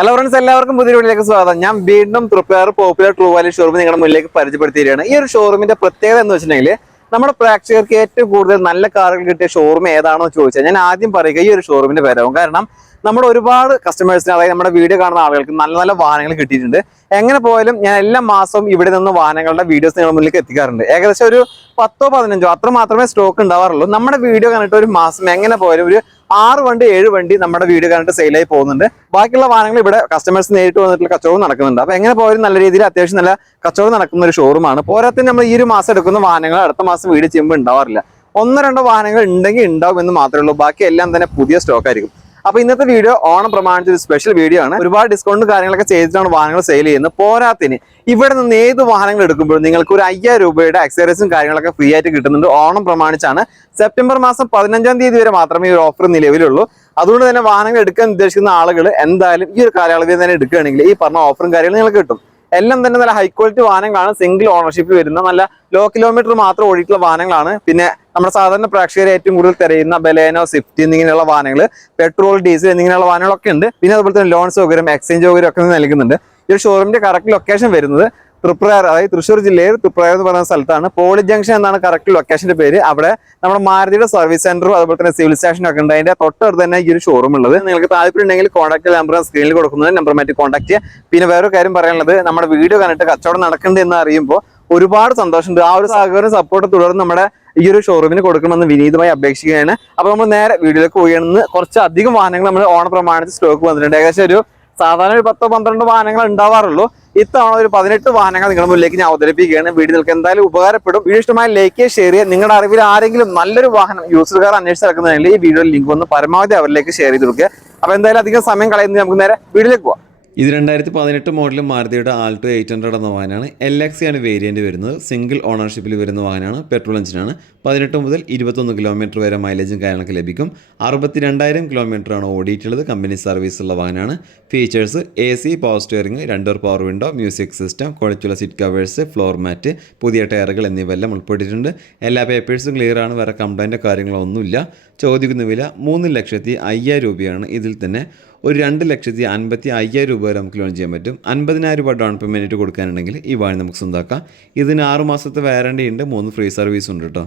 Hello friends, എല്ലാവർക്കും പുതിയ വീഡിയോയിലേക്ക് സ്വാഗതം. ഞാൻ വീണ്ടും Triprayar popular true value showroom നിങ്ങളുടെ മുന്നിലേക്ക് പരിചയപ്പെടുത്തിയിരിക്കുകയാണ്. ഈ ഒരു ഷോറൂമിന്റെ പ്രത്യേകത എന്ന് വെച്ചിട്ടുണ്ടെങ്കിൽ നമ്മുടെ പ്രേക്ഷകർക്ക് ഏറ്റവും കൂടുതൽ നല്ല കാറുകൾ കിട്ടിയ ഷോറൂം ഏതാണോ ചോദിച്ചാൽ ഞാൻ ആദ്യം പറയുക ഈ ഒരു ഷോറൂമിന്റെ പേരാവും. കാരണം നമ്മുടെ ഒരുപാട് കസ്റ്റമേഴ്സിന്, അതായത് നമ്മുടെ വീഡിയോ കാണുന്ന ആളുകൾക്ക് നല്ല നല്ല വാഹനങ്ങൾ കിട്ടിയിട്ടുണ്ട്. എങ്ങനെ പോയാലും ഞാൻ എല്ലാ മാസവും ഇവിടെ നിന്ന് വാഹനങ്ങളുടെ വീഡിയോസ് നിങ്ങളുടെ മുന്നിലേക്ക് എത്തിക്കാറുണ്ട്. ഏകദേശം ഒരു 10-15 അത്ര മാത്രമേ സ്റ്റോക്ക് ഉണ്ടാവാറുള്ളൂ. നമ്മുടെ വീഡിയോ കണ്ടിട്ട് ഒരു മാസം എങ്ങനെ പോയാലും ഒരു 6 വണ്ടി 7 വണ്ടി നമ്മുടെ വീഡിയോ കണ്ടിട്ട് സെയിലായി പോകുന്നുണ്ട്. ബാക്കിയുള്ള വാഹനങ്ങൾ ഇവിടെ കസ്റ്റമേഴ്സ് നേരിട്ട് വന്നിട്ടുള്ള കച്ചവടം നടക്കുന്നുണ്ട്. അപ്പൊ എങ്ങനെ പോയാലും നല്ല രീതിയിൽ അത്യാവശ്യം നല്ല കച്ചവടം നടക്കുന്ന ഒരു ഷോറൂമാണ്. പോരാത്തിന് നമ്മൾ ഈ ഒരു മാസം എടുക്കുന്ന വാഹനങ്ങൾ അടുത്ത മാസം വീഡിയോ ചെയ്യുമ്പോൾ ഉണ്ടാവാറില്ല. 1-2 വാഹനങ്ങൾ ഉണ്ടെങ്കിൽ ഉണ്ടാവും എന്ന് മാത്രമേ ഉള്ളൂ. ബാക്കി എല്ലാം തന്നെ പുതിയ സ്റ്റോക്ക് ആയിരിക്കും. അപ്പൊ ഇന്നത്തെ വീഡിയോ ഓണം പ്രമാണിച്ച് ഒരു സ്പെഷ്യൽ വീഡിയോ ആണ്. ഒരുപാട് ഡിസ്കൗണ്ട് കാര്യങ്ങളൊക്കെ ചെയ്തിട്ടാണ് വാഹനങ്ങൾ സെയിൽ ചെയ്യുന്നത്. പോരാത്തിന് ഇവിടെ നിന്ന് ഏത് വാഹനങ്ങൾ എടുക്കുമ്പോഴും നിങ്ങൾക്ക് ഒരു 5000 രൂപയുടെ അക്സസറീസും കാര്യങ്ങളൊക്കെ ഫ്രീ ആയിട്ട് കിട്ടുന്നുണ്ട്. ഓണം പ്രമാണിച്ചാണ്. സെപ്റ്റംബർ മാസം 15-ാം തീയതി വരെ മാത്രമേ ഈ ഒരു ഓഫർ നിലവിലുള്ളൂ. അതുകൊണ്ട് തന്നെ വാഹനങ്ങൾ എടുക്കാൻ ഉദ്ദേശിക്കുന്ന ആളുകൾ എന്തായാലും ഈ ഒരു കാലയളവിൽ തന്നെ എടുക്കുകയാണെങ്കിൽ ഈ പറഞ്ഞ ഓഫറും കാര്യങ്ങളും നിങ്ങൾക്ക് കിട്ടും. എല്ലാം തന്നെ നല്ല ഹൈ ക്വാളിറ്റി വാഹനങ്ങളാണ്. സിംഗിൾ ഓണർഷിപ്പിൽ വരുന്ന നല്ല ലോ കിലോമീറ്റർ മാത്രം ഓടിയിട്ടുള്ള വാഹനങ്ങളാണ്. പിന്നെ നമ്മുടെ സാധാരണ പ്രേക്ഷകരെ ഏറ്റവും കൂടുതൽ തിരയുന്ന ബലേനോ, സ്വിഫ്റ്റ് എന്നിങ്ങനെയുള്ള വാഹനങ്ങൾ, പെട്രോൾ, ഡീസൽ എന്നിങ്ങനെയുള്ള വാഹനങ്ങളൊക്കെ ഉണ്ട്. പിന്നെ അതുപോലെ തന്നെ ലോൺ സൗകര്യം, എക്സ്ചേഞ്ച് സൗകര്യം ഒക്കെ നൽകുന്നുണ്ട്. ഈ ഒരു ഷോറൂമിന്റെ കറക്റ്റ് ലൊക്കേഷൻ വരുന്നത് തൃപ്രയാർ, അതായത് തൃശ്ശൂർ ജില്ലയിൽ തൃപ്രയാർ എന്ന് പറയുന്ന സ്ഥലത്താണ്. പോളി ജംഗ്ഷൻ എന്നാണ് കറക്റ്റ് ലൊക്കേഷന്റെ പേര്. അവിടെ നമ്മുടെ മാരുതിയുടെ സർവീസ് സെന്ററും അതുപോലെ തന്നെ സിവിൽ സ്റ്റേഷനും ഒക്കെ ഉണ്ട്. അതിന്റെ തൊട്ടടുത്ത് തന്നെ ഈ ഒരു ഷോറൂം ഉള്ളത്. നിങ്ങൾക്ക് താല്പര്യം ഉണ്ടെങ്കിൽ കോൺടാക്ട് നമ്പർ സ്ക്രീനിൽ കൊടുക്കുന്നത് നമ്പറുമായിട്ട് കോൺടാക്ട് ചെയ്യുക. പിന്നെ വേറൊരു കാര്യം പറയാനുള്ളത്, നമ്മുടെ വീഡിയോ കണ്ടിട്ട് കച്ചവടം നടക്കുന്നുണ്ട് എന്ന് അറിയുമ്പോൾ ഒരുപാട് സന്തോഷമുണ്ട്. ആ ഒരു സഹകരണം സപ്പോർട്ട് തുടർന്ന് നമ്മുടെ ഈ ഒരു ഷോറൂമിന് കൊടുക്കണമെന്ന് വിനീതമായി അപേക്ഷിക്കുകയാണ്. അപ്പൊ നമ്മൾ നേരെ വീഡിയോയിലേക്ക് പോവുകയാണെന്ന്. കുറച്ച് അധികം വാഹനങ്ങൾ നമ്മൾ ഓണം പ്രമാണിച്ച് സ്റ്റോക്ക് വന്നിട്ടുണ്ട്. ഏകദേശം ഒരു സാധാരണ ഒരു 10-12 വാഹനങ്ങൾ ഉണ്ടാവാറുള്ളൂ. ഇത്തവണ ഒരു 18 വാഹനങ്ങൾ നിങ്ങളുടെ മുന്നിലേക്ക് ഞാൻ അവതരിപ്പിക്കുകയാണ്. വീഡിയോ നിങ്ങൾക്ക് എന്തായാലും ഉപകാരപ്പെടും. വീഡിയോ ഇഷ്ടമായ ലൈക്ക്, ഷെയർ ചെയ്യുക. നിങ്ങളുടെ അറിവിൽ ആരെങ്കിലും നല്ലൊരു വാഹനം യൂസർ കാർ അന്വേഷിച്ച് നടക്കുന്നതിൽ ഈ വീഡിയോയിൽ ലിങ്ക് ഒന്ന് പരമാവധി അവരിലേക്ക് ഷെയർ ചെയ്ത് കൊടുക്കുക. അപ്പൊ എന്തായാലും അധികം സമയം കളയുന്നത് നമുക്ക് നേരെ വീഡിയോയിലേക്ക് പോവാം. ഇത് 2018 മോഡൽ മാരുതിയുടെ ആൾട്ടോ 800 എന്ന വാഹനമാണ്. LX ആണ് വേരിയന്റ് വരുന്നത്. സിംഗിൾ ഓണർഷിപ്പിൽ വരുന്ന വാഹനമാണ്. പെട്രോൾ എഞ്ചിനാണ്. 18 മുതൽ 21 കിലോമീറ്റർ വരെ മൈലേജും കാര്യങ്ങളൊക്കെ ലഭിക്കും. 62,000 കിലോമീറ്ററാണ് ഓടിയിട്ടുള്ളത്. കമ്പനി സർവീസ് ഉള്ള വാഹനമാണ്. Features: AC, power steering, 2 door power window, music system, ക്വാളിറ്റിയുള്ള സീറ്റ് കവേഴ്സ്, ഫ്ലോർ മാറ്റ്, പുതിയ ടയറുകൾ എന്നിവയെല്ലാം ഉൾപ്പെട്ടിട്ടുണ്ട്. എല്ലാ പേപ്പേഴ്സും ക്ലിയർ ആണ്. വേറെ കംപ്ലൈൻറ്റോ കാര്യങ്ങളൊന്നുമില്ല. ചോദിക്കുന്ന വില 3,05,000 രൂപയാണ്. ഇതിൽ തന്നെ ഒരു 2,55,000 രൂപ വരെ നമുക്ക് ലോൺ ചെയ്യാൻ പറ്റും. 50,000 രൂപ ഡൗൺ പേയ്മെൻറ്റ് കൊടുക്കാനുണ്ടെങ്കിൽ ഈ വാഹനം നമുക്ക് സ്വന്തമാക്കാം. ഇതിന് 6 മാസത്തെ വാറണ്ടി ഉണ്ട്. 3 ഫ്രീ സർവീസ് ഉണ്ട് കേട്ടോ.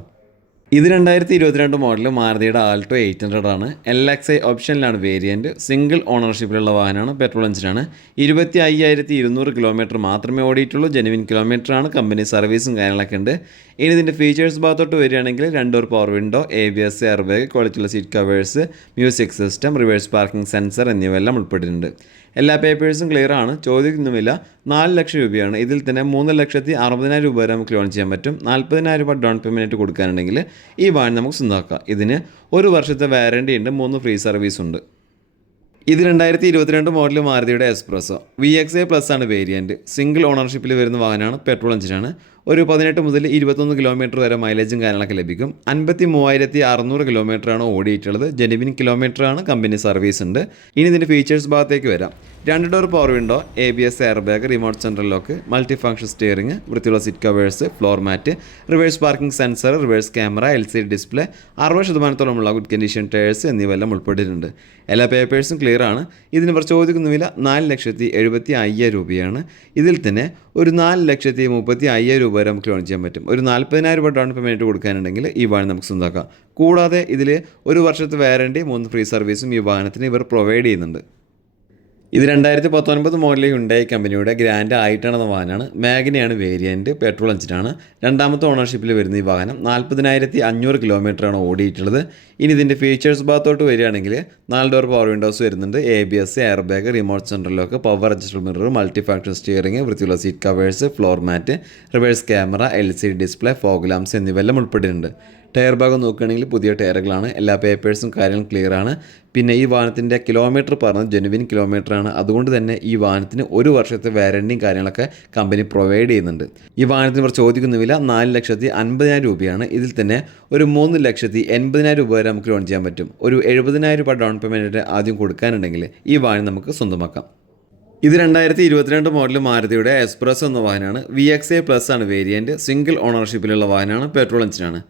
ഇത് 2022 മോഡൽ മാരുതിയുടെ ആൾട്ടോ 800 ആണ്. LXi ഓപ്ഷനിലാണ് വേരിയൻറ്റ്. സിംഗിൾ ഓണർഷിപ്പിലുള്ള വാഹനമാണ്. പെട്രോൾ എഞ്ചിനാണ്. 25,200 കിലോമീറ്റർ മാത്രമേ ഓടിയിട്ടുള്ളൂ. ജെനുവിൻ കിലോമീറ്ററാണ്. കമ്പനി സർവീസും കാര്യങ്ങളൊക്കെ ഉണ്ട്. ഇനി ഇതിൻ്റെ ഫീച്ചേഴ്സ് ഭാഗത്തോട്ട് വരികയാണെങ്കിൽ 2 door power window, ABS, air bag, ക്വാളിറ്റിയുള്ള seat covers, music system, reverse parking sensor എന്നിവയെല്ലാം ഉൾപ്പെട്ടിട്ടുണ്ട്. എല്ലാ പേപ്പേഴ്സും ക്ലിയർ ആണ്. ചോദിക്കുന്നുമില്ല 4 ലക്ഷം രൂപയാണ്. ഇതിൽ തന്നെ 3,60,000 രൂപ വരെ നമുക്ക് ലോൺ ചെയ്യാൻ പറ്റും. 40,000 രൂപ ഡൗൺ പേയ്മെൻറ്റ് കൊടുക്കാനുണ്ടെങ്കിൽ ഈ വാഹനം നമുക്ക് സ്വന്തമാക്കാം. ഇതിന് 1 വർഷത്തെ വാറണ്ടി ഉണ്ട്. 3 ഫ്രീ സർവീസ് ഉണ്ട്. ഇത് 2022 മോഡൽ മാരുതിയുടെ എസ്പ്രസോ VXi പ്ലസ് ആണ് വേരിയൻറ്റ്. സിംഗിൾ ഓണർഷിപ്പിൽ വരുന്ന വാഹനമാണ്. പെട്രോൾ എഞ്ചിനാണ്. ഒരു 18 മുതൽ 21 കിലോമീറ്റർ വരെ മൈലേജും കാര്യങ്ങളൊക്കെ ലഭിക്കും. 53,600 കിലോമീറ്ററാണ് ഓടിയിട്ടുള്ളത്. ജെനുവിൻ കിലോമീറ്ററാണ്. കമ്പനി സർവീസ് ഉണ്ട്. ഇനി ഇതിൻ്റെ ഫീച്ചേഴ്സ് ഭാഗത്തേക്ക് വരാം. 2 door power window, ABS, air bag, remote central lock, multi function steering, വൃത്തിയുള്ള seat covers, floor mat, reverse parking sensor, reverse camera, LCD display, 60% good condition tyres എന്നിവയെല്ലാം ഉൾപ്പെട്ടിട്ടുണ്ട്. എല്ലാ പേപ്പേഴ്സും ക്ലിയർ ആണ്. ഇതിന് ഇവർ ചോദിക്കുന്ന വില 4,75,000 രൂപയാണ്. ഇതിൽ തന്നെ ഒരു 4,35,000 രൂപ വരെ നമുക്ക് ലോൺ ചെയ്യാൻ പറ്റും. ഒരു 40,000 രൂപ ഡൗൺ പേയ്മെൻറ്റ് കൊടുക്കാനുണ്ടെങ്കിൽ ഈ വാഹനം നമുക്ക് സ്വന്തമാക്കാം. കൂടാതെ ഇതിൽ 1 വർഷത്തെ വാറണ്ടി, 3 ഫ്രീ സർവീസും ഈ വാഹനത്തിന് ഇവർ പ്രൊവൈഡ് ചെയ്യുന്നുണ്ട്. ഇത് 2019 മോഡലിൽ ഹ്യുണ്ടായി കമ്പനിയുടെ ഗ്രാൻഡ് ആയിട്ടാണ് വാഹനമാണ്. മാഗ്നയാണ് വേരിയൻറ്റ്. പെട്രോൾ എഞ്ചിനാണ്. 2ാമത്തെ ഓണർഷിപ്പിൽ വരുന്ന ഈ വാഹനം 40,500 കിലോമീറ്ററാണ് ഓടിയിട്ടുള്ളത്. ഇനി ഇതിൻ്റെ ഫീച്ചേഴ്സ് ഭാഗത്തോട്ട് വരികയാണെങ്കിൽ 4 ഡോർ പവർ വിൻഡോസ് വരുന്നുണ്ട്. ABS, air bag, remote central lock, power adjustable mirror, multi function steering, വൃത്തിയുള്ള seat covers, floor mat, reverse camera, LCD display, fog lamps എന്നിവയെല്ലാം ഉൾപ്പെട്ടിട്ടുണ്ട്. ടയർ ഭാഗം നോക്കുകയാണെങ്കിൽ പുതിയ ടയറുകളാണ്. എല്ലാ പേപ്പേഴ്സും കാര്യങ്ങളും ക്ലിയർ ആണ്. പിന്നെ ഈ വാഹനത്തിൻ്റെ കിലോമീറ്റർ പറഞ്ഞത് ജെനുവിൻ കിലോമീറ്ററാണ്. അതുകൊണ്ട് തന്നെ ഈ വാഹനത്തിന് 1 വർഷത്തെ വാറണ്ടിയും കാര്യങ്ങളൊക്കെ കമ്പനി പ്രൊവൈഡ് ചെയ്യുന്നുണ്ട്. ഈ വാഹനത്തിന് ഇവർ ചോദിക്കുന്ന വില 4,50,000 രൂപയാണ്. ഇതിൽ തന്നെ ഒരു 3,80,000 രൂപ വരെ നമുക്ക് ലോൺ ചെയ്യാൻ പറ്റും. ഒരു 70,000 രൂപ ഡൗൺ പേയ്മെൻറ്റ് ആദ്യം കൊടുക്കാനുണ്ടെങ്കിൽ ഈ വാഹനം നമുക്ക് സ്വന്തമാക്കാം. ഇത് 2022 മോഡൽ മാരുതിയുടെ എസ്പ്രസോ എന്ന വാഹനമാണ്. VXi പ്ലസ് ആണ് വേരിയൻറ്റ്. സിംഗിൾ ഓണർഷിപ്പിലുള്ള വാഹനമാണ്. പെട്രോൾ എഞ്ചിനാണ്.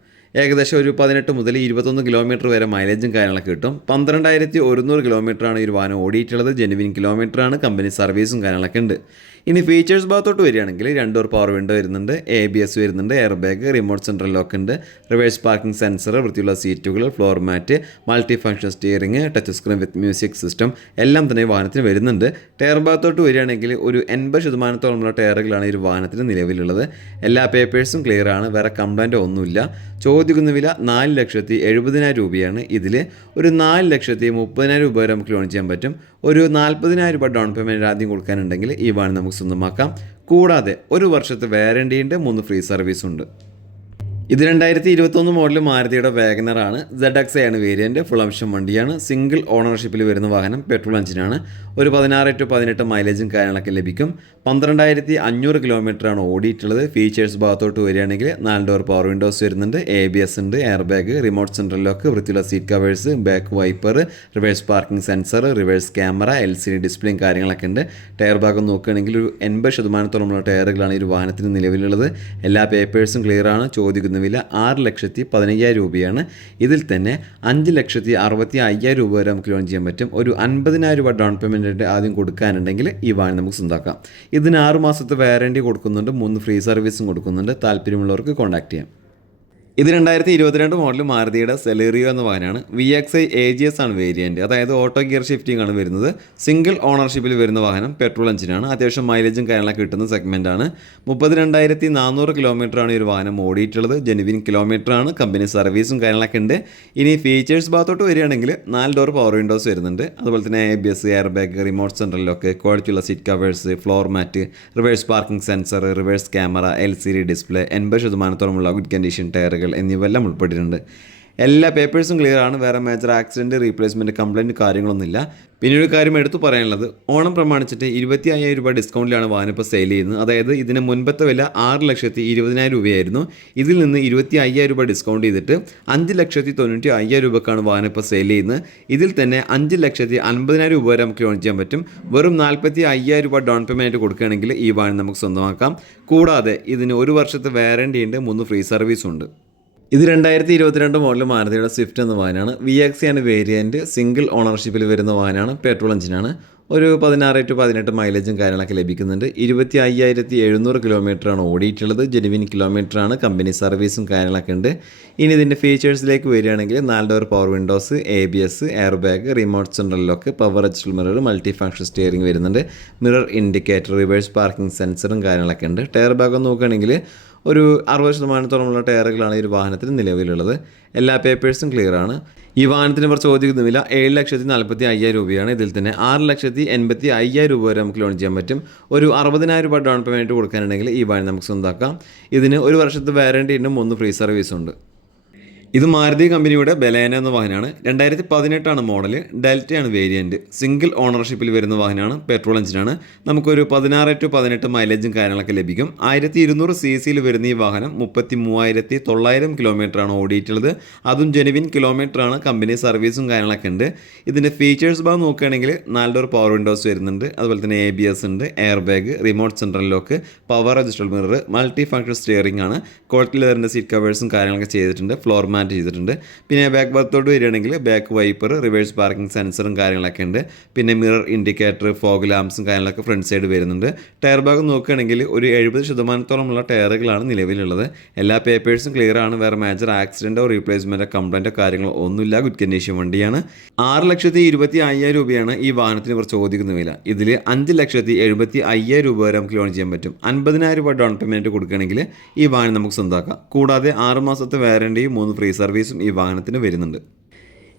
ഏകദേശം ഒരു 18 മുതൽ 21 കിലോമീറ്റർ വരെ മൈലേജും കാര്യങ്ങളൊക്കെ കിട്ടും. 12,100 കിലോമീറ്ററാണ് ഈ ഒരു വാഹനം ഓടിയിട്ടുള്ളത്. ജെനുവിൻ കിലോമീറ്ററാണ്. കമ്പനി സർവീസും കാര്യങ്ങളൊക്കെ ഉണ്ട്. ഇനി ഫീച്ചേഴ്സ് ഭാഗത്തോട്ട് വരികയാണെങ്കിൽ 2 ഡോർ പവർ വിൻഡോ വരുന്നുണ്ട്, ABS വരുന്നുണ്ട്, air bag, remote central lock ഉണ്ട്, റിവേഴ്സ് പാർക്കിംഗ് സെൻസർ, വൃത്തിയുള്ള സീറ്റുകൾ, floor mat, multi function steering, touch screen with music system എല്ലാം തന്നെ ഈ വാഹനത്തിന് വരുന്നുണ്ട്. ടയർ ഭാഗത്തോട്ട് വരികയാണെങ്കിൽ ഒരു 80% ടയറുകളാണ് ഈ ഒരു വാഹനത്തിന് നിലവിലുള്ളത്. എല്ലാ പേപ്പേഴ്സും ക്ലിയർ ആണ്, വേറെ കംപ്ലൈൻറ്റോ ഒന്നുമില്ല. ചോദിക്കുന്ന വില 4,70,000 രൂപയാണ്. ഇതിൽ ഒരു 4,30,000 രൂപ വരെ നമുക്ക് ലോൺ ചെയ്യാൻ പറ്റും. ഒരു 40,000 രൂപ ഡൗൺ പേയ്മെൻറ്റ് ആദ്യം കൊടുക്കാനുണ്ടെങ്കിൽ ഈ വാഹനം നമുക്ക് സ്വന്തമാക്കാം. കൂടാതെ 1 വർഷത്തെ വാറണ്ടി ഉണ്ട്, 3 ഫ്രീ സർവീസും ഉണ്ട്. ഇത് 2021 മോഡൽ മാരുതിയുടെ വാഗനറാണ്. ZX ആണ് വേരിയൻറ്റ്. ഫുൾ ഓപ്ഷൻ വണ്ടിയാണ്. സിംഗിൾ ഓണർഷിപ്പിൽ വരുന്ന വാഹനം. പെട്രോൾ എഞ്ചിനാണ്. ഒരു 16 to 18 മൈലേജും കാര്യങ്ങളൊക്കെ ലഭിക്കും. 12,500 കിലോമീറ്ററാണ് ഓടിയിട്ടുള്ളത്. ഫീച്ചേഴ്സ് ഭാഗത്തോട്ട് വരികയാണെങ്കിൽ 4 ഡോർ പവർ വിൻഡോസ് വരുന്നുണ്ട്, ABS ഉണ്ട്, air bag, remote central lock, വൃത്തിയുള്ള seat covers, back wiper, reverse parking sensor, reverse camera, LCD ഡിസ്പ്ലേയും കാര്യങ്ങളൊക്കെ ഉണ്ട്. ടയർ ഭാഗം നോക്കുകയാണെങ്കിൽ ഒരു 80% ടയറുകളാണ് ഈ ഒരു വാഹനത്തിന് നിലവിലുള്ളത്. എല്ലാ പേപ്പേഴ്സും ക്ലിയർ ആണ്. ചോദിക്കുന്ന വില 6,15,000 രൂപയാണ്. ഇതിൽ തന്നെ 5,65,000 രൂപ വരെ നമുക്ക് ലോൺ ചെയ്യാൻ പറ്റും. ഒരു 50,000 രൂപ ഡൗൺ പേയ്മെൻറ്റ് ആദ്യം കൊടുക്കാനുണ്ടെങ്കിൽ ഈ വാഹനം നമുക്ക് സ്വന്തമാക്കാം. ഇതിന് 6 മാസത്തെ വാറണ്ടി കൊടുക്കുന്നുണ്ട്, 3 ഫ്രീ സർവീസും കൊടുക്കുന്നുണ്ട്. താല്പര്യമുള്ളവർക്ക് കോൺടാക്ട് ചെയ്യാം. ഇത് 2022 മോഡൽ മാരുതിയുടെ സെലേറിയോ എന്ന വാഹനമാണ്. VXi AGS ആണ് വേരിയൻറ്റ്. അതായത് ഓട്ടോ ഗിയർ ഷിഫ്റ്റിംഗ് ആണ് വരുന്നത്. സിംഗിൾ ഓണർഷിപ്പിൽ വരുന്ന വാഹനം. പെട്രോൾ എഞ്ചിനാണ്. അത്യാവശ്യം മൈലേജും കാര്യങ്ങളൊക്കെ കിട്ടുന്ന സെഗ്മെൻറ്റാണ്. 32,400 കിലോമീറ്ററാണ് ഈ ഒരു വാഹനം ഓടിയിട്ടുള്ളത്. ജെനുവിൻ കിലോമീറ്ററാണ്. കമ്പനി സർവീസും കാര്യങ്ങളൊക്കെ ഉണ്ട്. ഇനി ഫീച്ചേഴ്സ് ഭാഗത്തോട്ട് വരികയാണെങ്കിൽ 4 ഡോർ പവർ വിൻഡോസ് വരുന്നുണ്ട്. അതുപോലെ തന്നെ ABS, air bag, remote central lock, ക്വാളിറ്റിയുള്ള seat covers, floor mat, reverse parking sensor, reverse camera, LCD display, 80% good condition ടയറുകൾ എന്നിവയെല്ലാം ഉൾപ്പെട്ടിട്ടുണ്ട്. എല്ലാ പേപ്പേഴ്സും ക്ലിയർ ആണ്. വേറെ മേജർ ആക്സിഡൻറ്റ്, റീപ്ലേസ്മെൻറ്റ്, കംപ്ലയിൻറ്റ് കാര്യങ്ങളൊന്നുമില്ല. പിന്നെ ഒരു കാര്യം എടുത്തു പറയാനുള്ളത്, ഓണം പ്രമാണിച്ചിട്ട് 25,000 രൂപ ഡിസ്കൗണ്ടിലാണ് വാഹനം ഇപ്പോൾ സെയിൽ ചെയ്യുന്നത്. അതായത് ഇതിന് മുൻപത്തെ വില 6,20,000 രൂപയായിരുന്നു. ഇതിൽ നിന്ന് 25,000 രൂപ ഡിസ്കൗണ്ട് ചെയ്തിട്ട് 5,95,000 രൂപക്കാണ് വാഹനം ഇപ്പോൾ സെയിൽ ചെയ്യുന്നത്. ഇതിൽ തന്നെ 5,50,000 രൂപ വരെ നമുക്ക് ലോൺ ചെയ്യാൻ പറ്റും. വെറും 45,000 രൂപ ഡൗൺ പേയ്മെൻറ്റ് കൊടുക്കുകയാണെങ്കിൽ ഈ വാഹനം നമുക്ക് സ്വന്തമാക്കാം. കൂടാതെ ഇതിന് 1 വർഷത്തെ വാറണ്ടി ഉണ്ട്, 3 ഫ്രീ സർവീസും ഉണ്ട്. ഇത് 2022 മോഡൽ മാരുതിയുടെ സ്വിഫ്റ്റ് എന്ന വാഹനമാണ്. VXi ആണ് വേരിയൻറ്റ്. സിംഗിൾ ഓണർഷിപ്പിൽ വരുന്ന വാഹനമാണ്. പെട്രോൾ എഞ്ചിനാണ്. ഒരു 16 to 18 മൈലേജും കാര്യങ്ങളൊക്കെ ലഭിക്കുന്നുണ്ട്. 25,700 കിലോമീറ്ററാണ് ഓടിയിട്ടുള്ളത്. ജെനുവിൻ കിലോമീറ്ററാണ്. കമ്പനി സർവീസും കാര്യങ്ങളൊക്കെ ഉണ്ട്. ഇനി ഇതിൻ്റെ ഫീച്ചേഴ്സിലേക്ക് വരികയാണെങ്കിൽ 4 door power Windows, ABS, air bag, remote central lock, power adjustable mirror, multi function steering വരുന്നുണ്ട്, മിറർ ഇൻഡിക്കേറ്റർ, റിവേഴ്സ് പാർക്കിംഗ് സെൻസറും കാര്യങ്ങളൊക്കെ ഉണ്ട്. ടയർ ഭാഗം നോക്കുകയാണെങ്കിൽ ഒരു 60% ടയറുകളാണ് ഈ ഒരു വാഹനത്തിന് നിലവിലുള്ളത്. എല്ലാ പേപ്പേഴ്സും ക്ലിയർ ആണ്. ഈ വാഹനത്തിന് ഇവർ ചോദിക്കുന്ന വില 7,45,000 രൂപയാണ്. ഇതിൽ തന്നെ 6,85,000 രൂപ വരെ നമുക്ക് ലോൺ ചെയ്യാൻ പറ്റും. ഒരു 60,000 രൂപ ഡൗൺ പേയ്മെൻറ്റ് കൊടുക്കാനുണ്ടെങ്കിൽ ഈ വാഹനം നമുക്ക് സ്വന്തമാക്കാം. ഇതിന് 1 വർഷത്തെ വാറണ്ടി ഉണ്ട്, 3 ഫ്രീ സർവീസും ഉണ്ട്. ഇത് മാരുതി കമ്പനിയുടെ ബലേന എന്ന വാഹനമാണ്. 2018 മോഡൽ. ഡെൽറ്റയാണ് വേരിയൻറ്റ്. സിംഗിൾ ഓണർഷിപ്പിൽ വരുന്ന വാഹനമാണ്. പെട്രോൾ എഞ്ചിനാണ്. നമുക്കൊരു 16 to 18 മൈലേജും കാര്യങ്ങളൊക്കെ ലഭിക്കും. 1200 cc വരുന്ന ഈ വാഹനം 33,900 കിലോമീറ്ററാണ് ഓടിയിട്ടുള്ളത്. അതും ജെനുവിൻ കിലോമീറ്ററാണ്. കമ്പനി സർവീസും കാര്യങ്ങളൊക്കെ ഉണ്ട്. ഇതിൻ്റെ ഫീച്ചേഴ്സ് ഭാഗം നോക്കുകയാണെങ്കിൽ 4 ഡോർ പവർ വിൻഡോസ് വരുന്നുണ്ട്. അതുപോലെ തന്നെ ABS ഉണ്ട്, air bag, remote central lock, power adjustable mirror, multi function steering ആണ്. ക്വാളിറ്റി ലെതറിൻ്റെ സീറ്റ് കവേഴ്സും കാര്യങ്ങളൊക്കെ ചെയ്തിട്ടുണ്ട്. ഫ്ലോർ മാറ്റ് ചെയ്തിട്ടുണ്ട്. പിന്നെ ബാക്ക് ഭാഗത്തോട്ട് വരികയാണെങ്കിൽ ബാക്ക് വൈപ്പർ, റിവേഴ്സ് പാർക്കിംഗ് സെൻസറും കാര്യങ്ങളൊക്കെ ഉണ്ട്. പിന്നെ മിറർ ഇൻഡിക്കേറ്റർ, ഫോഗ് ലാംപ്സും കാര്യങ്ങളൊക്കെ ഫ്രണ്ട് സൈഡ് വരുന്നുണ്ട്. ടയർ ഭാഗം നോക്കുകയാണെങ്കിൽ ഒരു 70% ടയറുകളാണ് നിലവിലുള്ളത്. എല്ലാ പേപ്പേഴ്സും ക്ലിയർ ആണ്. വേറെ മേജർ ആക്സിഡൻറ്റോ റീപ്ലേസ്മെൻറ്റോ കംപ്ലൈൻറ്റോ കാര്യങ്ങളോ ഒന്നുമില്ല. ഗുഡ് കണ്ടീഷൻ വണ്ടിയാണ്. 6,25,000 രൂപയാണ് ഈ വാഹനത്തിന് ഇവർ ചോദിക്കുന്ന വില. ഇതിൽ 5,70,000 രൂപ വരെ നമുക്ക് ലോൺ ചെയ്യാൻ പറ്റും. 50,000 രൂപ ഡൗൺ പേയ്മെൻറ്റ് കൊടുക്കുകയാണെങ്കിൽ ഈ വാഹനം നമുക്ക് സ്വന്തമാക്കാം. കൂടാതെ 6 മാസത്തെ വാറണ്ടിയും 3 ഫ്രീ സർവീസും ഈ വാഹനത്തിന് വരുന്നുണ്ട്.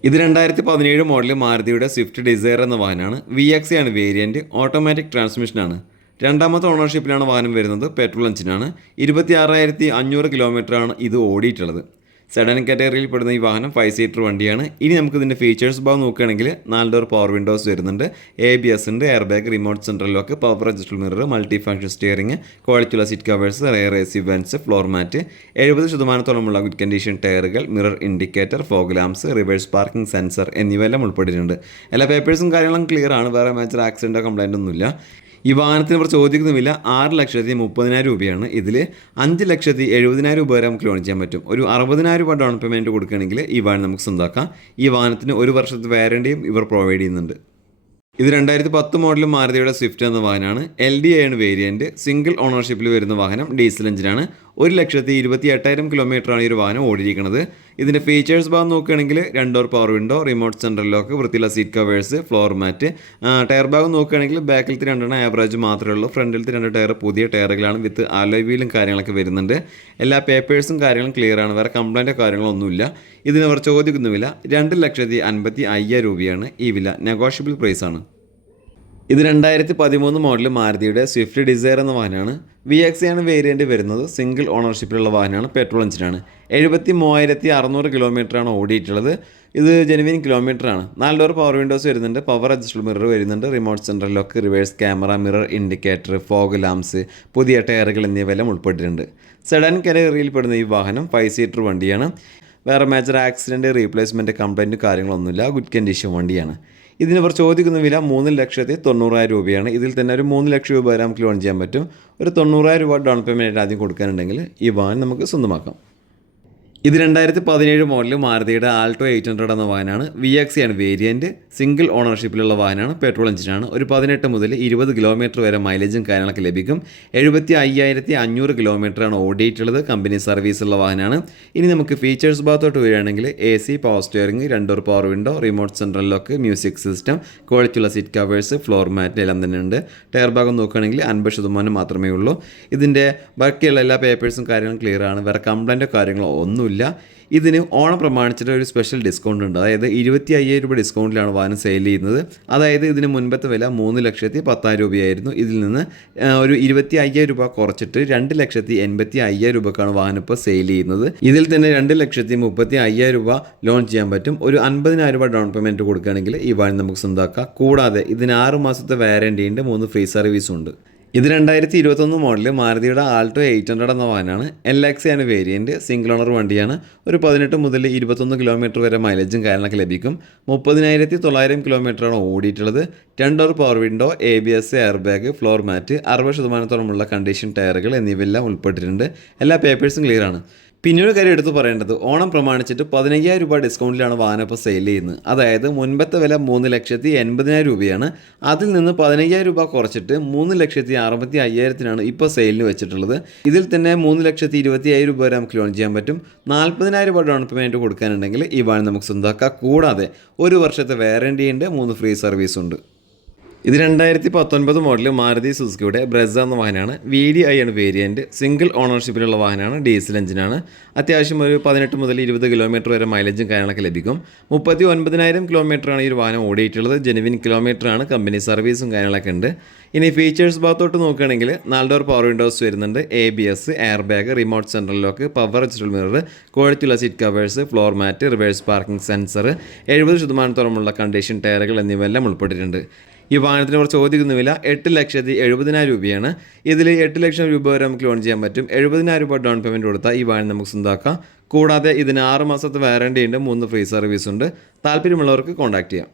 ഇത് 2017 മോഡൽ മാരുതിയുടെ സ്വിഫ്റ്റ് ഡിസയർ എന്ന വാഹനമാണ്. VXi ആണ് വേരിയൻറ്റ്. ഓട്ടോമാറ്റിക് ട്രാൻസ്മിഷനാണ്. 2ാമത്തെ ഓണർഷിപ്പിലാണ് വാഹനം വരുന്നത്. പെട്രോൾ എഞ്ചിനാണ്. 26,500 കിലോമീറ്ററാണ് ഇത് ഓടിയിട്ടുള്ളത്. സെഡൻ കാറ്റഗറിയിൽ പെടുന്ന ഈ വാഹനം 5 സീറ്റർ വണ്ടിയാണ്. ഇനി നമുക്ക് ഇതിൻ്റെ ഫീച്ചേഴ്സ് ഭാഗം നോക്കുകയാണെങ്കിൽ 4 ഡോർ പവർ വിൻഡോസ് വരുന്നുണ്ട്, ABS ഉണ്ട്, air bag, remote central lock, power adjustable mirror, multi function steering, ക്വാളിറ്റിയുള്ള seat covers, rear AC vents, floor mat, 70% good condition ടയറുകൾ, mirror indicator, fog lamps, reverse parking sensor എന്നിവയെല്ലാം ഉൾപ്പെട്ടിട്ടുണ്ട്. എല്ലാ പേപ്പേഴ്സും കാര്യങ്ങളും clear ആണ്. വേറെ മേജർ ആക്സിഡൻറ്റോ കംപ്ലൈൻ്റ് ഒന്നുമില്ല. ഈ വാഹനത്തിന് ഇവർ ചോദിക്കുന്ന വില 6,30,000 രൂപയാണ്. ഇതിൽ 5,70,000 രൂപ വരെ നമുക്ക് ലോൺ ചെയ്യാൻ പറ്റും. ഒരു 60,000 രൂപ ഡൗൺ പേയ്മെൻറ്റ് കൊടുക്കുകയാണെങ്കിൽ ഈ വാഹനം നമുക്ക് സ്വന്തമാക്കാം. ഈ വാഹനത്തിന് 1 വർഷത്തെ വാറണ്ടിയും ഇവർ പ്രൊവൈഡ് ചെയ്യുന്നുണ്ട്. ഇത് 2010 മോഡൽ മാരുതിയുടെ സ്വിഫ്റ്റ് എന്ന വാഹനമാണ്. LDI ആണ് വേരിയൻറ്റ്. സിംഗിൾ ഓണർഷിപ്പിൽ വരുന്ന വാഹനം, ഡീസൽ എഞ്ചിനാണ്. 1,28,000 കിലോമീറ്ററാണ് ഈ ഒരു വാഹനം ഓടിയിരിക്കുന്നത്. ഇതിൻ്റെ ഫീച്ചേഴ്സ് ഭാഗം നോക്കുകയാണെങ്കിൽ 2 door power window, remote central lock, വൃത്തിയുള്ള seat covers, floor mat. Tyre ഭാഗം നോക്കുകയാണെങ്കിൽ ബാക്കിലത്തെ 2 ആവറേജ് മാത്രമേ ഉള്ളൂ. ഫ്രണ്ടിലത്തെ 2 ടയർ പുതിയ ടയറുകളാണ് വിത്ത് അലോയ് വീലും കാര്യങ്ങളൊക്കെ വരുന്നുണ്ട്. എല്ലാ പേപ്പേഴ്സും കാര്യങ്ങളും ക്ലിയർ ആണ്. വേറെ കംപ്ലൈൻറ്റോ കാര്യങ്ങളൊന്നുമില്ല. ഇതിന് അവർ ചോദിക്കുന്ന വില 2,55,000 രൂപയാണ്. ഈ വില നെഗോഷ്യബിൾ പ്രൈസ് ആണ്. ഇത് 2013 മോഡൽ മാരുതിയുടെ സ്വിഫ്റ്റ് ഡിസയർ എന്ന വാഹനമാണ്. VX ആണ് വേരിയൻറ്റ് വരുന്നത്. സിംഗിൾ ഓണർഷിപ്പിലുള്ള വാഹനമാണ്. പെട്രോൾ എഞ്ചിനാണ്. 73,600 കിലോമീറ്ററാണ് ഓടിയിട്ടുള്ളത്. ഇത് ജെനുവിൻ കിലോമീറ്ററാണ്. 4 ഡോർ പവർ വിൻഡോസ് വരുന്നുണ്ട്. പവർ അഡ്ജസ്റ്റബിൾ മിറർ വരുന്നുണ്ട്. Remote central lock, reverse camera, mirror indicator, fog lamps, പുതിയ ടയറുകൾ എന്നിവയെല്ലാം ഉൾപ്പെട്ടിട്ടുണ്ട്. സെഡൻ കാറ്റഗറിയിൽ പെടുന്ന ഈ വാഹനം 5 സീറ്റർ വണ്ടിയാണ്. വേറെ മേജർ ആക്സിഡൻറ്റ്, റീപ്ലേസ്മെൻറ്റ്, കംപ്ലൈൻറ്റ് കാര്യങ്ങളൊന്നുമില്ല. ഗുഡ് കണ്ടീഷൻ വണ്ടിയാണ്. ഇതിനിവർ ചോദിക്കുന്ന വില 3,90,000 രൂപയാണ്. ഇതിൽ തന്നെ ഒരു 3 ലക്ഷം രൂപ വരെ നമുക്ക് ലോൺ ചെയ്യാൻ പറ്റും. ഒരു 90,000 രൂപ ഡൗൺ പേയ്മെൻറ്റ് ആദ്യം കൊടുക്കാനുണ്ടെങ്കിൽ ഈ വാഹനം നമുക്ക് സ്വന്തമാക്കാം. ഇത് 2017 മോഡൽ മാരുതിയുടെ ആൾട്ടോ 800 എന്ന വാഹനമാണ്. VX ആണ് വേരിയൻറ്റ്. സിംഗിൾ ഓണർഷിപ്പിലുള്ള വാഹനമാണ്. പെട്രോൾ എഞ്ചിനാണ്. ഒരു 18 മുതൽ 20 കിലോമീറ്റർ വരെ മൈലേജും കാര്യങ്ങളൊക്കെ ലഭിക്കും. 75,500 കിലോമീറ്ററാണ് ഓടിയിട്ടുള്ളത്. കമ്പനി സർവീസുള്ള വാഹനമാണ്. ഇനി നമുക്ക് ഫീച്ചേഴ്സ് ഭാഗത്തോട്ട് വരികയാണെങ്കിൽ AC, power steering, 2 door power window, remote central lock, music system, ക്വാളിറ്റിയുള്ള സീറ്റ് കവേഴ്സ്, ഫ്ലോർ മാറ്റ് എല്ലാം തന്നെ ഉണ്ട്. ടയർ ഭാഗം നോക്കുകയാണെങ്കിൽ 50% മാത്രമേ ഉള്ളൂ. ഇതിൻ്റെ ബാക്കിയുള്ള എല്ലാ പേപ്പേഴ്സും കാര്യങ്ങളും ക്ലിയർ ആണ്. വേറെ കംപ്ലൈൻറ്റോ കാര്യങ്ങളോ ഒന്നുമില്ല. ഇതിന് ഓണം പ്രമാണിച്ചിട്ട് ഒരു സ്പെഷ്യൽ ഡിസ്കൗണ്ട് ഉണ്ട്. അതായത് 25,000 രൂപ ഡിസ്കൗണ്ടിലാണ് വാഹനം സെയിൽ ചെയ്യുന്നത്. അതായത് ഇതിന് മുൻപത്തെ വില 3,10,000 രൂപയായിരുന്നു. ഇതിൽ നിന്ന് ഒരു 25,000 രൂപ കുറച്ചിട്ട് 2,85,000 രൂപക്കാണ് വാഹനം ഇപ്പോൾ സെയിൽ ചെയ്യുന്നത്. ഇതിൽ തന്നെ 2,35,000 രൂപ ലോൺ ചെയ്യാൻ പറ്റും. ഒരു 50,000 രൂപ ഡൗൺ പേയ്മെൻറ്റ് കൊടുക്കുകയാണെങ്കിൽ ഈ വാഹനം നമുക്ക് സ്വന്തമാക്കാം. കൂടാതെ ഇതിന് 6 മാസത്തെ വാറണ്ടി ഉണ്ട്. 3 ഫ്രീ സർവീസും ഉണ്ട്. ഇത് 2021 മോഡൽ മാരുതിയുടെ ആൾട്ടോ 800 എന്ന വാഹനമാണ്. LX ആണ് വേരിയൻറ്റ്. സിംഗിൾ ഓണർ വണ്ടിയാണ്. ഒരു 18 മുതൽ 21 കിലോമീറ്റർ വരെ മൈലേജും കാര്യങ്ങളൊക്കെ ലഭിക്കും. 30,900 കിലോമീറ്ററാണ് ഓടിയിട്ടുള്ളത്. 2 door power window, ABS, air bag, floor mat, 60%-ഓളമുള്ള കണ്ടീഷൻ ടയറുകൾ എന്നിവയെല്ലാം ഉൾപ്പെട്ടിട്ടുണ്ട്. എല്ലാ പേപ്പേഴ്സും ക്ലിയർ ആണ്. പിന്നീട് കാര്യം എടുത്ത് പറയേണ്ടത്, ഓണം പ്രമാണിച്ചിട്ട് 15,000 രൂപ ഡിസ്കൗണ്ടിലാണ് വാഹനം ഇപ്പോൾ സെയിൽ ചെയ്യുന്നത്. അതായത് മുൻപത്തെ വില 3,80,000 രൂപയാണ്. അതിൽ നിന്ന് 15,000 രൂപ കുറച്ചിട്ട് 3,65,000 ഇപ്പോൾ സെയിലിന് വെച്ചിട്ടുള്ളത്. ഇതിൽ തന്നെ 3,20,000 രൂപ വരെ നമുക്ക് ലോൺ ചെയ്യാൻ പറ്റും. 40,000 രൂപ ഡൗൺ പേയ്മെൻറ്റ് കൊടുക്കാനുണ്ടെങ്കിൽ ഈ വാഹനം നമുക്ക് സ്വന്തമാക്കാം. കൂടാതെ 1 വർഷത്തെ വാറണ്ടി ഉണ്ട്. 3 ഫ്രീ സർവീസ് ഉണ്ട്. ഇത് 2019 മോഡൽ മാരുതി സുസുക്കിയുടെ ബ്രെസ എന്ന വാഹനമാണ്. VDI ആണ് വേരിയൻറ്റ്. സിംഗിൾ ഓണർഷിപ്പിലുള്ള വാഹനമാണ്. ഡീസൽ എഞ്ചിനാണ്. അത്യാവശ്യം ഒരു 18 മുതൽ 20 കിലോമീറ്റർ വരെ മൈലേജും കാര്യങ്ങളൊക്കെ ലഭിക്കും. 39,000 കിലോമീറ്ററാണ് ഈ ഒരു വാഹനം ഓടിയിട്ടുള്ളത്. ജെനുവിൻ കിലോമീറ്ററാണ്. കമ്പനി സർവീസും കാര്യങ്ങളൊക്കെ ഉണ്ട്. ഇനി ഫീച്ചേഴ്സ് ഭാഗത്തോട്ട് നോക്കുകയാണെങ്കിൽ 4 ഡോർ പവർ വിൻഡോസ് വരുന്നുണ്ട്. ABS, air bag, remote central lock, power adjustable mirror, ക്വാളിറ്റിയുള്ള seat covers, floor mat, reverse parking sensor, 70%-ഓളമുള്ള കണ്ടീഷൻ ടയറുകൾ എന്നിവയെല്ലാം ഉൾപ്പെട്ടിട്ടുണ്ട്. ഈ വാഹനത്തിന് അവർ ചോദിക്കുന്ന വില 8,70,000 രൂപയാണ്. ഇതിൽ 8 ലക്ഷം രൂപ വരെ നമുക്ക് ലോൺ ചെയ്യാൻ പറ്റും. 70,000 രൂപ ഡൗൺ പേയ്മെൻറ്റ് കൊടുത്താൽ ഈ വാഹനം നമുക്ക് സ്വന്തമാക്കാം. കൂടാതെ ഇതിന് 6 മാസത്തെ വാറണ്ടി ഉണ്ട്. 3 ഫ്രീ സർവീസ് ഉണ്ട്. താല്പര്യമുള്ളവർക്ക് കോൺടാക്ട് ചെയ്യാം.